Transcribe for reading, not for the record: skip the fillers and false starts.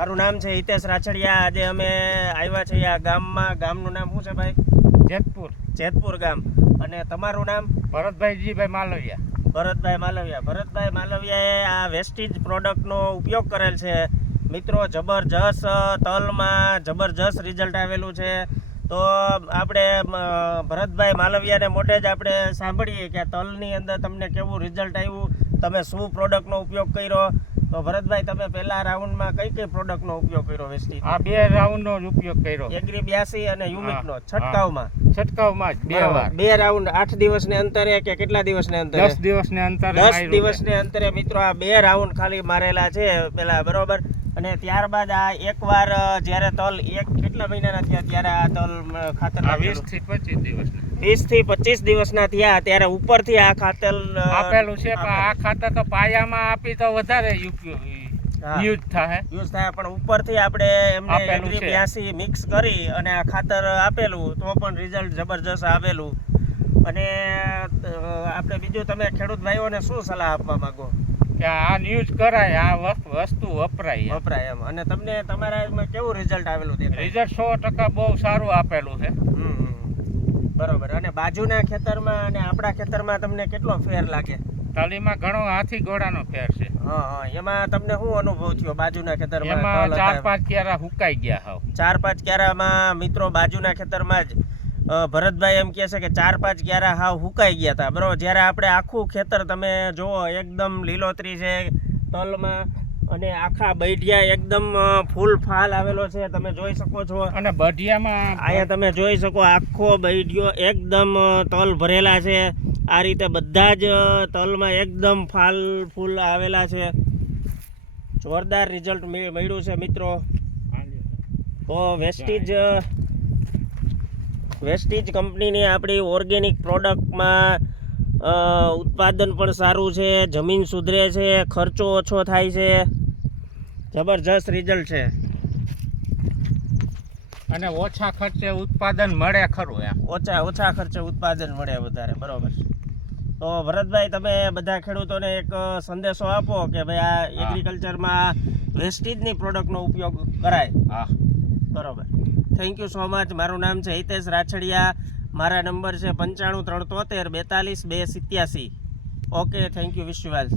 મારું નામ છે હિતેશ રાછડિયા. આજે અમે આવ્યા છીએ આ ગામમાં. ગામનું નામ શું છે ભાઈ? જેતપુર ગામ. અને તમારું નામ? ભરતભાઈ માલવિયા. ભરતભાઈ માલવિયાએ આ વેસ્ટીજ પ્રોડક્ટનો ઉપયોગ કરેલ છે મિત્રો. જબરજસ્ત તલમાં જબરજસ્ત રિઝલ્ટ આવેલું છે. તો આપણે ભરતભાઈ માલવિયાને મોઢે જ આપણે સાંભળીએ કે તલની અંદર તમને કેવું રિઝલ્ટ આવ્યું, તમે શું પ્રોડક્ટનો ઉપયોગ કર્યો. તો ભરતભાઈ, તમે પહેલા રાઉન્ડમાં કઈ પ્રોડક્ટનો ઉપયોગ કર્યો વેસ્ટીજ? આ 2 રાઉન્ડનો ઉપયોગ કર્યો. એગ્રી 82 અને યુમિકનો છંટકાવમાં જ 2 વાર. 2 રાઉન્ડ 8 દિવસને અંતરે કે કેટલા દિવસને અંતરે? 10 દિવસને અંતરે. 10 દિવસને અંતરે મિત્રો આ 2 રાઉન્ડ ખાલી મારેલા છે પેલા, બરોબર. અને ત્યારબાદ આ એકવાર જ્યારે તલ કેટલા મહિનાના થયા ત્યારે આ તલ ખાતર 20 થી 25 દિવસના 20 થી 25 દિવસના થયા ત્યારે ઉપરથી આ ખાતર આપેલું છે. પણ આ ખાતર તો પાયામાં આપી તો વધારે યુઝ થાય, પણ ઉપરથી આપણે એમને એગ્રી 82 મિક્સ કરી અને આ ખાતર આપેલું તો પણ રિઝલ્ટ જબરજસ્ત આવેલું. અને આપણે બીજું, તમે ખેડૂત ભાઈઓને શું સલાહ આપવા માંગો? કે આ યુઝ કરાય, આ વસ્તુ વપરાય એમ. અને તમને તમારા કેવું રિઝલ્ટ આવેલું દેખાય? રિઝલ્ટ 100% બહુ સારું આપેલું છે. બરોબર. અને બાજુના ખેતરમાં અને આપણા ખેતરમાં તમને કેટલો ફેર લાગે? તાલીમાં ઘણો હાથી ઘોડાનો ફેર છે. એમાં તમને શું અનુભવ થયો બાજુના ખેતરમાં? એમાં 4-5 ક્યારા હુકાઈ ગયા હાવ. 4-5 ક્યારામાં મિત્રો બાજુના ખેતરમાં જ ભરતભાઈ એમ કહે છે કે 4-5 ક્યારા હાવ હુકાઈ ગયા હતા, બરોબર. જ્યારે આપણે આખું ખેતર તમે જુઓ એકદમ લીલોતરી છે તલમાં, અને આખા બૈઢિયા એકદમ ફૂલ ફાલ આવેલો છે, તમે જોઈ શકો છો. અને બઢિયામાં અહીંયા તમે જોઈ શકો આખો બૈઢિયો એકદમ તલ ભરેલા છે. આ રીતે બધા જ તલમાં એકદમ ફૂલ આવેલા છે. જોરદાર રિઝલ્ટ મળ્યું છે મિત્રો. તો વેસ્ટીજ કંપનીની આપણી ઓર્ગેનિક પ્રોડક્ટમાં ઉત્પાદન પણ સારું છે, જમીન સુધરે છે, ખર્ચો ઓછો થાય છે, જબરજસ્ત રિઝલ્ટ છે. અને ઓછા ખર્ચે ઉત્પાદન મળે ખરું. ઓછા ખર્ચે ઉત્પાદન મળે વધારે, બરોબર. તો ભરતભાઈ, તમે બધા ખેડૂતોને એક સંદેશો આપો કે ભાઈ આ એગ્રીકલ્ચરમાં વેસ્ટીજની પ્રોડક્ટનો ઉપયોગ કરાય. બરોબર. Thank you so much. મારું નામ છે હિતેશ રાછડિયા. મારા નંબર છે 95 373 42 287. Okay, thank you. Wish you well.